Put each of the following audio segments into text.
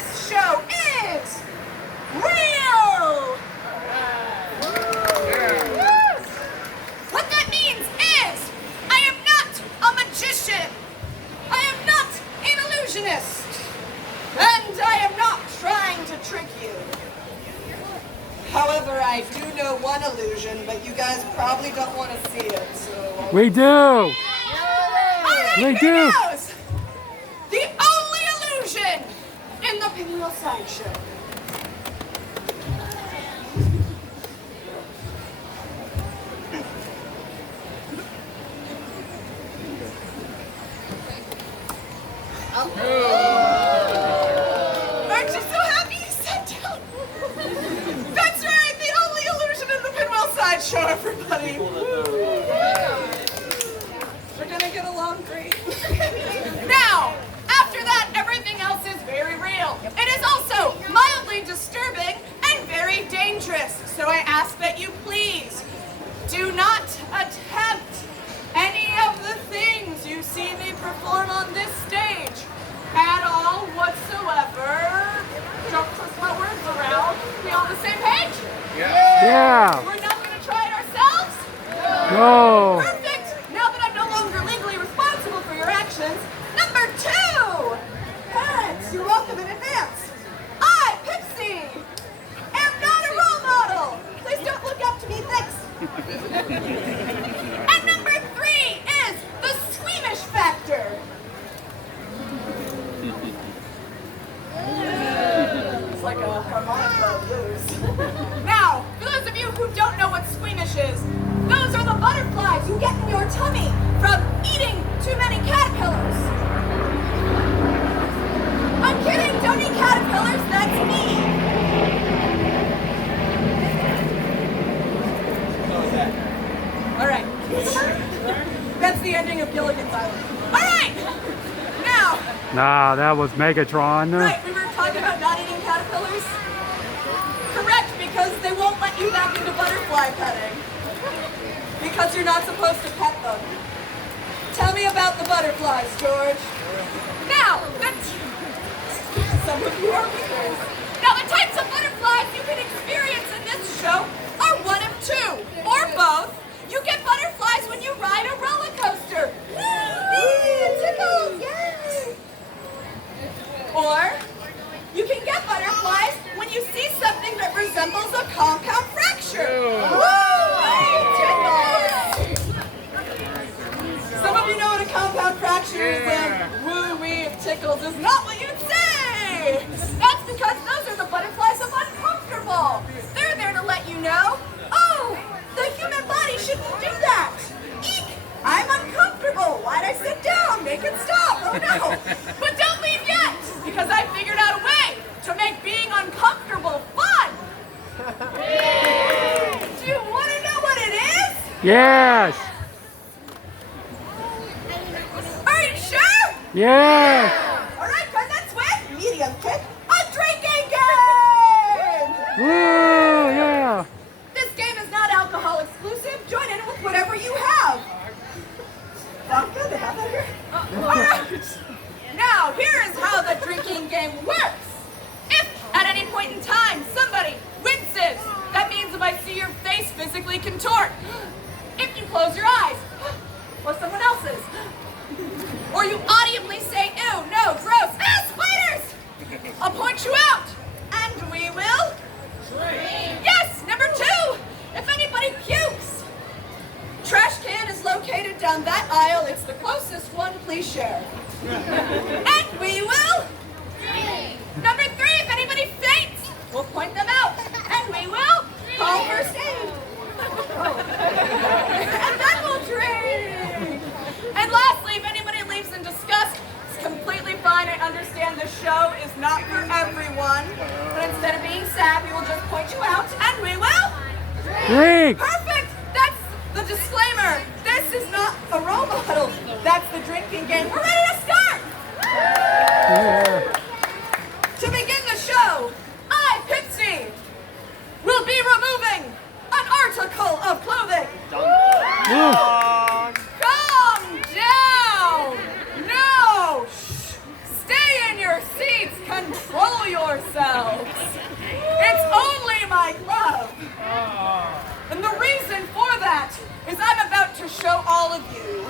this show is real! What that means is, I am not a magician. I am not an illusionist. And I am not trying to trick you. However, I do know one illusion, but you guys probably don't want to see it, so... We do! Alright, We here do! goes! The only illusion in the Pinwheel Sideshow. Aren't you so happy you sat down? That's right, the only illusion in the Pinwheel Sideshow, everybody. We're gonna get along great. Now, after that, everything else is very real. It is also mildly disturbing and very dangerous. So I ask that you please do not attempt any of the things you see me perform on this stage at all whatsoever. Don't twist my words around. We on the same page? Yeah! We're not going to try it ourselves? No! Perfect! Now that I'm no longer legally responsible for your actions, number 2! Parents, you're welcome in advance. I, Pippy, am not a role model. Please don't look up to me, thanks. And number 3 is the squeamish factor. It's like a harmonica blues. Now, for those of you who don't know what squeamish is, those are the butterflies you get in your tummy from eating too many caterpillars. I'm kidding, don't eat caterpillars, that's me. Alright. That's the ending of Gilligan's Island. Alright! Now, Nah, that was Megatron. right, we were talking about not eating caterpillars? Correct, because they won't let you back into butterfly petting. Because you're not supposed to pet them. Tell me about the butterflies, George. Now, some of you are readers. Now, the types of butterflies you can experience in this show are one of 2, or both. You get butterflies when you ride a roller coaster. Woo! Tickles, yay! Or you can get butterflies when you see something that resembles a compound fracture. Woo! Tickles! Some of you know what a compound fracture is, and woo-wee if tickles is not what you'd say. That's because those are the butterflies of uncomfortable. They're there to let you know, oh, the human body shouldn't do that. Eek! I'm uncomfortable. Why'd I sit down? Make it stop. Oh no. But don't leave yet, because I figured out a way to make being uncomfortable fun. Do you want to know what it is? Yes! Are you sure? Yes! All right, turn that swing. Medium kick. A drinking game. Woo! Yeah! This game is not alcohol exclusive. Join in with whatever you have. Vodka, they have that here? All right. Now, here is how the drinking game works. If at any point in time somebody winces, that means if I see your face physically contort. If you close your eyes, or someone else's, or you audibly say, ew, no, gross, ah, spiders, I'll point you out, and we will drink. Yes, number 2, if anybody pukes, trash can is located down that aisle. It's the closest one. Please share. And we will drink. Number 3, if anybody faints, we'll point them out, and we will call first aid. And then we'll drink. And lastly, if anybody leaves in disgust, it's completely fine. I understand the show is not for everyone, but instead of being sad, we will just point you out, and we will Drink! Perfect! That's the disclaimer. This is not a role model. That's the drinking game. We're ready to start! Yeah. To begin the show, I, Pippy, will be removing an article of clothing. Calm down! No! Shh. Stay in your seats. Control your themselves. It's only my glove. And the reason for that is I'm about to show all of you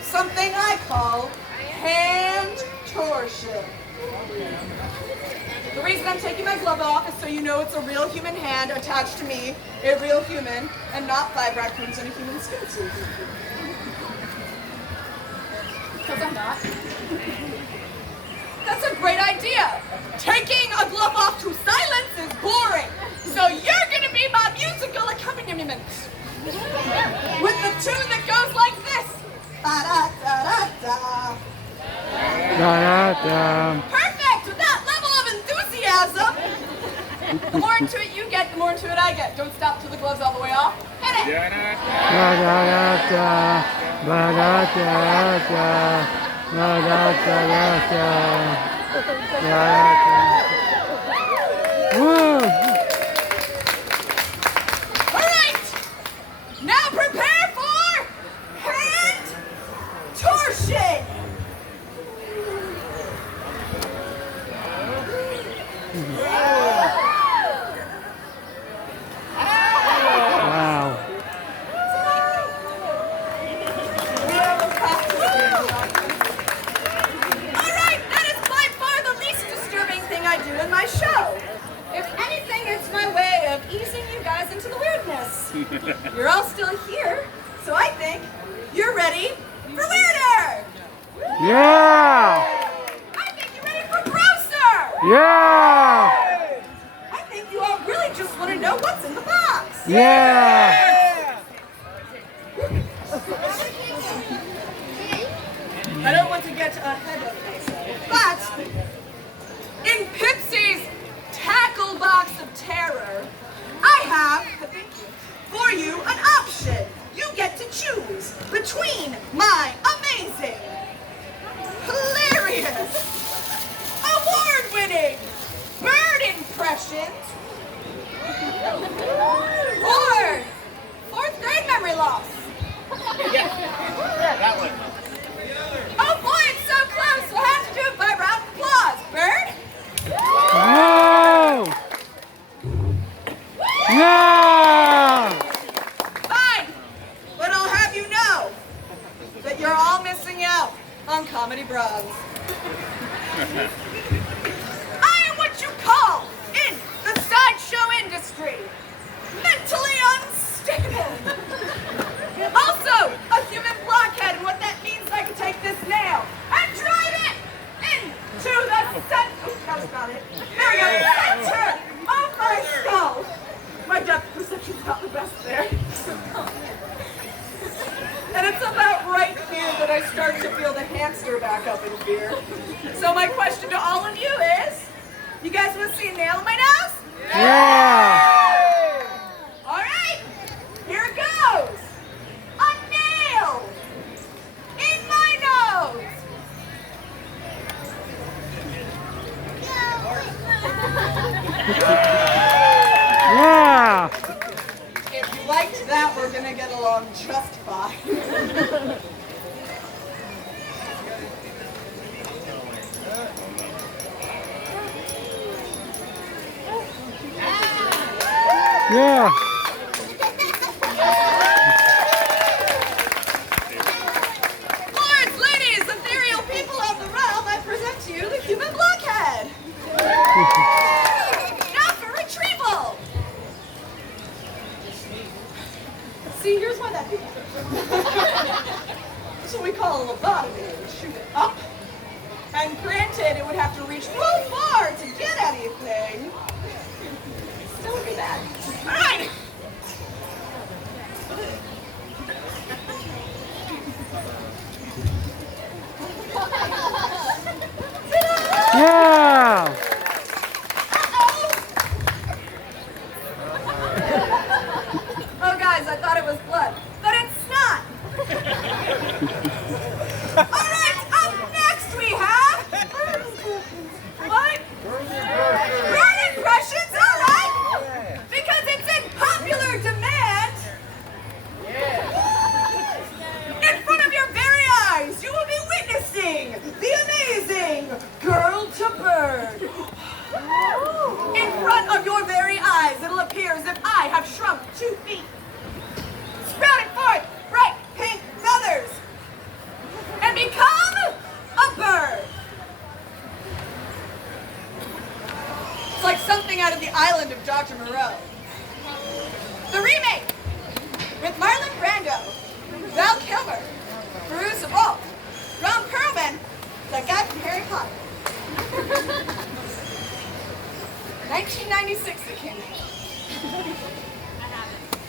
something I call hand torsion. The reason I'm taking my glove off is so you know it's a real human hand attached to me, a real human, and not 5 raccoons in a human suit. Because I'm not. That's a great idea. Taking a glove off to silence is boring. So you're going to be my musical accompaniment. With the tune that goes like this. Ba-da-da-da-da. Da-da-da. Perfect! With that level of enthusiasm. The more into it you get, the more into it I get. Don't stop till the glove's all the way off. Hit it! Da-da-da-da. Ba-da-da-da. Da-da-da-da-da. Da-da-da. Woo! All right! Now prepare for hand torsion! Wow. Alright, that is by far the least disturbing thing I do in my show. If anything, it's my way of easing you guys into the weirdness. You're all still here, so I think you're ready for weirder! Yeah! I think you're ready for grosser! Yeah! I think you all really just want to know what's in the box! Yeah! I don't want to get ahead of myself, but in Pipsy's tackle box of terror, I have, for you, an option. You get to choose between my amazing, hilarious, award-winning bird impressions or 4th grade memory loss. That one. Oh boy, it's so close. We'll have to do it by round of applause. Bird? Whoa! Yeah! Fine. But I'll have you know that you're all missing out on Comedy Bros. I am what you call, in the sideshow industry, mentally unstable. Also, a human blockhead, and what that means is I can take this nail and drive it into the center. Oops, that was about it. There we go. Center of my skull. My depth perception's not the best there. And it's about right here that I start to feel the hamster back up in gear. So my question to all of you is, you guys want to see a nail in my nose? Yeah! All right, here it goes. A nail in my nose. Yeah! If you liked that, we're gonna get along just fine. Yeah! Lords, ladies, ethereal people of the realm, I present to you the human blockhead. Now for retrieval. See, here's why that beat. That's what we call a lobotomy. We shoot it up. And granted, it would have to reach real far to get anything. Still would be bad. All right. Yeah! Oh, guys, I thought it was blood, but it's not. All right, up next we have what? Bird impressions. All right, because it's in popular demand. In front of your very eyes, you will be witnessing the amazing girl to bird, like something out of the island of Dr. Moreau. The remake with Marlon Brando, Val Kilmer, Veruza Balk, Ron Perlman, that guy from Harry Potter. 1996 it came out.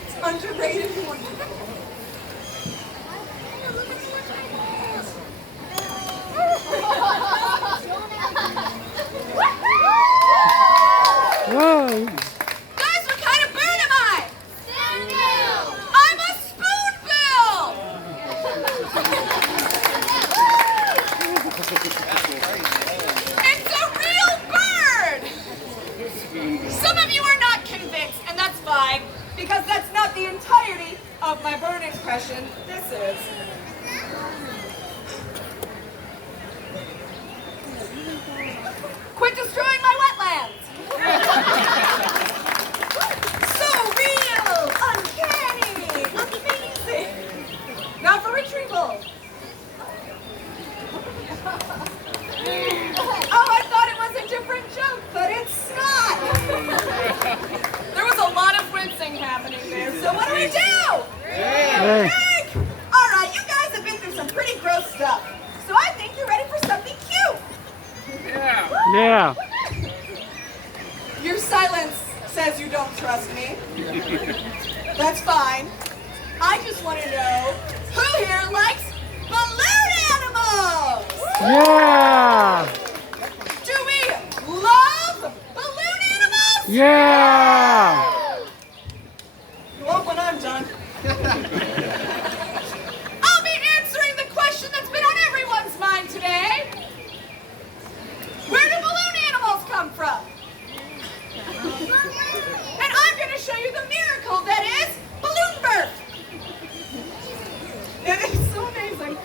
It's underrated and wonderful. Whoa. Guys, what kind of bird am I? Spoonbill! I'm a spoonbill! It's a real bird! Some of you are not convinced, and that's fine, because that's not the entirety of my bird impression. This is. Quit destroying my wetlands! So real! Uncanny! Amazing! Now for retrieval! Oh, I thought it was a different joke, but it's not! There was a lot of wincing happening there, so what do we do? Hey. Drink! Alright, you guys have been through some pretty gross stuff, so I think you're ready for something cute! Yeah. Your silence says you don't trust me. That's fine. I just want to know who here likes balloon animals? Yeah. Do we love balloon animals? Yeah. You won't when I'm done. I'll be answering the question that's been on everyone's mind today. Where do balloon animals come from? And I'm going to show you the miracle that is balloon birth. It is so amazing.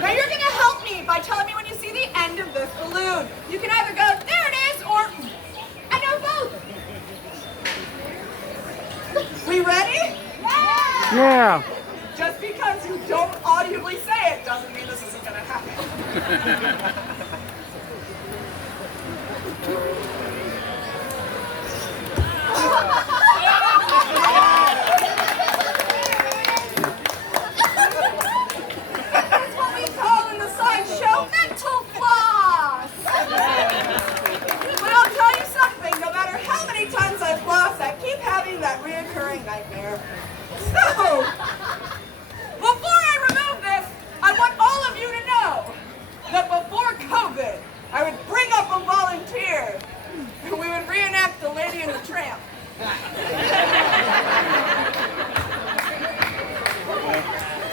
Now you're going to help me by telling me when you see the end of this balloon. You can either go, there it is, or I know both. We ready? Yeah. Just because you don't audibly say it doesn't mean this isn't going to happen. That's what we call in the sideshow mental floss. But I'll tell you something, no matter how many times I floss, I keep having that reoccurring nightmare. So, before I remove this, I want all of you to know that before COVID, I would bring up a volunteer and we would reenact The Lady and the Tramp.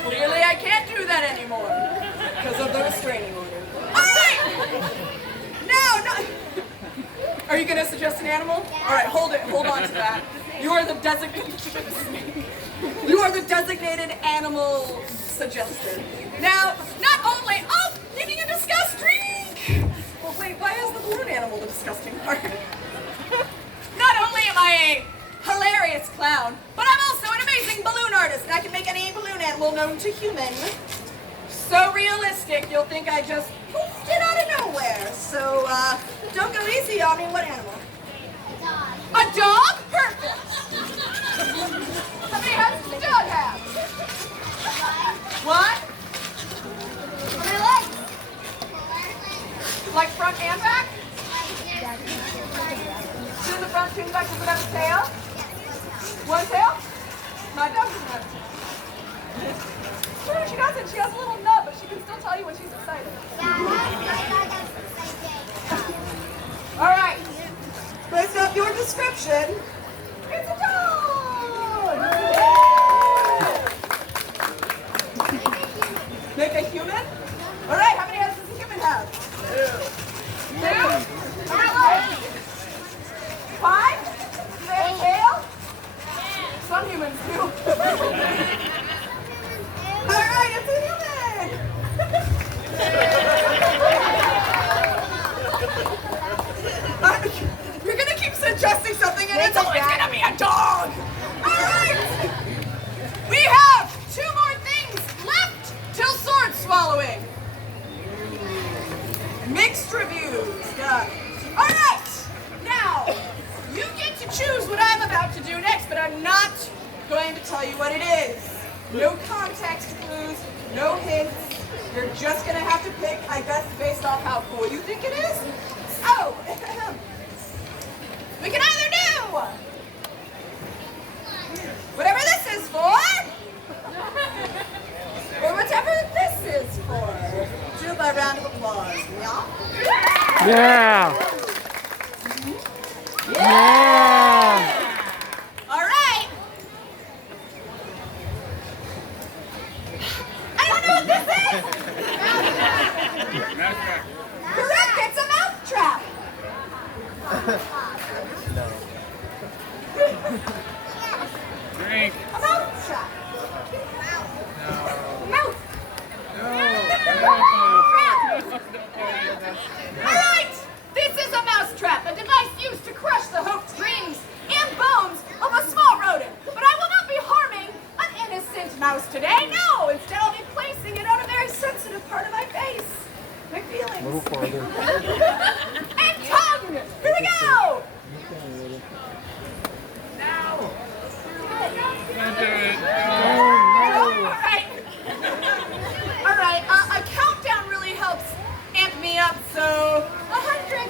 Clearly I can't do that anymore because of the restraining order. Alright! Now, no. Are you going to suggest an animal? Alright, hold on to that. You are the designated animal suggester. Now, not only, needing a disgust drink! Well, wait, why is the balloon animal the disgusting part? Not only am I a hilarious clown, but I'm also an amazing balloon artist, and I can make any balloon animal known to human. So realistic, you'll think I just poofed it out of nowhere. So, don't go easy on me. What animal? A dog? Perfect! How many heads does a dog have? What? How many legs? Like front and back? Two in the front, two in the back. Does it have a tail? One tail? My dog doesn't have a tail. Sure, she doesn't. She has a little nub, but she can still tell you when she's excited. Alright. Based off your description, it's a dog! Make a human? Alright, how many heads does a human have? Two? How many legs? 5? Do they have a tail? Some humans do. Alright, it's a human! You're gonna keep suggesting something and it's always gonna be a dog! Alright! We have 2 more things left till sword swallowing. Mixed reviews. Got it. Alright! Now, have to do next, but I'm not going to tell you what it is. No context clues, no hints. You're just going to have to pick, I guess, based off how cool you think it is. So, we can either do whatever this is for, or whatever this is for. Do it by round of applause. Yeah. Yeah. All right. I don't know what this is. Correct. It's a mouth trap. Drink. A mouth trap. Mouth. Alright! This is a mousetrap, a device used to crush the hopes, dreams, and bones of a small rodent. But I will not be harming an innocent mouse today. No! Instead, I'll be placing it on a very sensitive part of my face. My feelings. A little farther. And tongue! Here we go! Alright, a countdown really helps amp me up, so 100.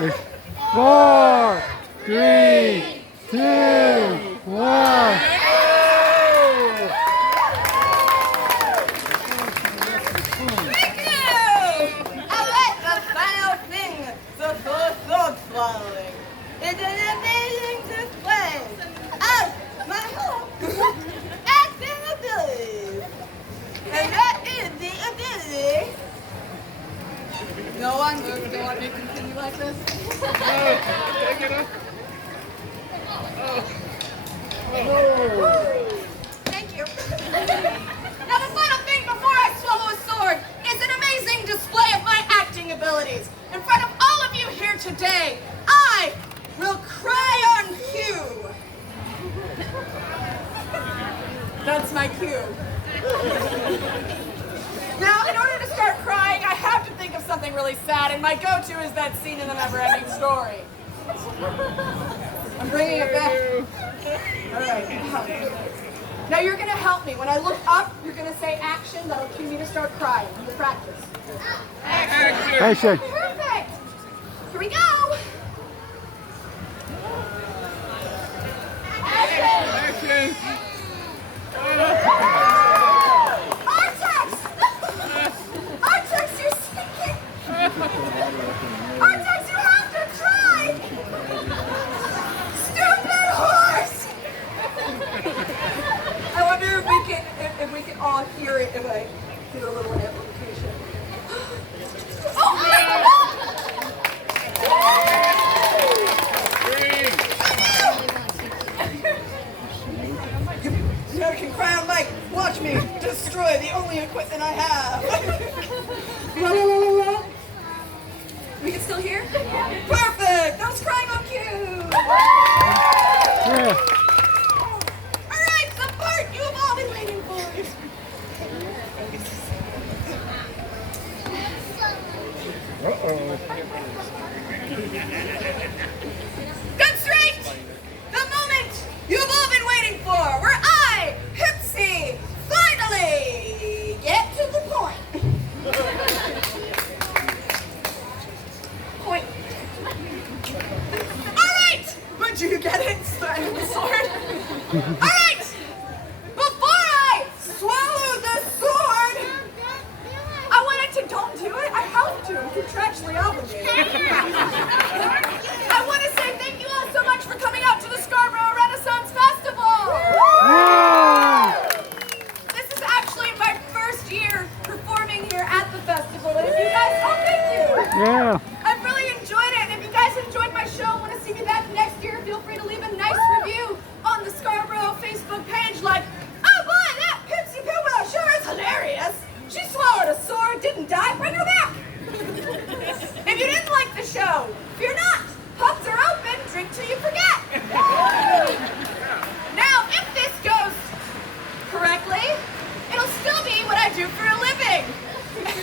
5, 4, 3, 2, 1. Thank you! Alright, the final thing, the full sword swallowing. It's an amazing display of my whole acting abilities. And that is the ability. No one moves. Don't want me to continue like this? Thank you. Now the final thing before I swallow a sword is an amazing display of my acting abilities. In front of all of you here today, I will cry on cue. That's my cue. Now, in order to start crying, I have to think of something really sad, and my go-to is that scene in The Never-Ending Story. I'm bringing it back. All right. Now you're going to help me. When I look up, you're going to say action. That'll cue me to start crying. You practice. Action. Perfect. Here we go. Action. Artex, you're sinking. Artex, you have to try. Stupid horse. I wonder if we can all hear it if I do a little amplification. Oh my God! American Crown Mike, watch me destroy the only equipment I have. La, la, la, la, la. We can still hear? Perfect! That was crying on cue! Yeah. Alright, the part you have all been waiting for. That's right! The moment you've all been waiting for, where I, Pippy, finally get to the point. Point. Alright! Would you get it? Starting the sword? Alright! Before I swallow the sword, I wanted to, don't do it, I have to, I'm contractually obligated. I want to say thank you all so much for coming out to the Scarborough Renaissance Festival! This is actually my first year performing here at the festival, and if you guys, oh thank you! Yeah. I've really enjoyed it, and if you guys enjoyed my show and want to see me back next year, feel free to leave a nice review on the Scarborough Facebook page like, oh boy, that Pipsy Pinwheel sure is hilarious! She swallowed a sword, didn't die, bring her back! If you didn't like the show, fear not, pubs are open, drink till you forget! Now, if this goes correctly, it'll still be what I do for a living!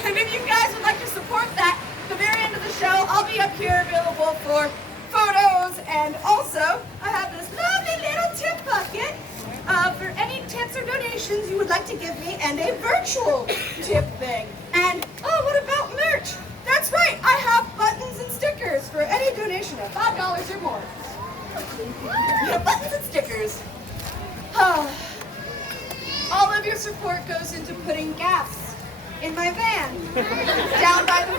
And if you guys support that, at the very end of the show, I'll be up here available for photos and donations you would like to give me, and a virtual tip thing. And, oh, what about merch? That's right, I have buttons and stickers for any donation of $5 or more. Yeah, buttons and stickers. All of your support goes into putting gas in my van down by the...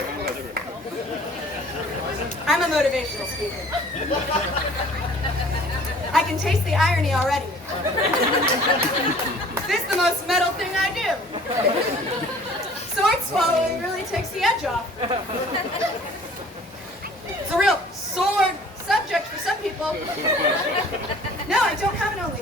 I'm a motivational speaker. I can taste the irony already. This is the most metal thing I do. Sword swallowing really takes the edge off. It's a real sword subject for some people. No, I don't have an OnlyFans.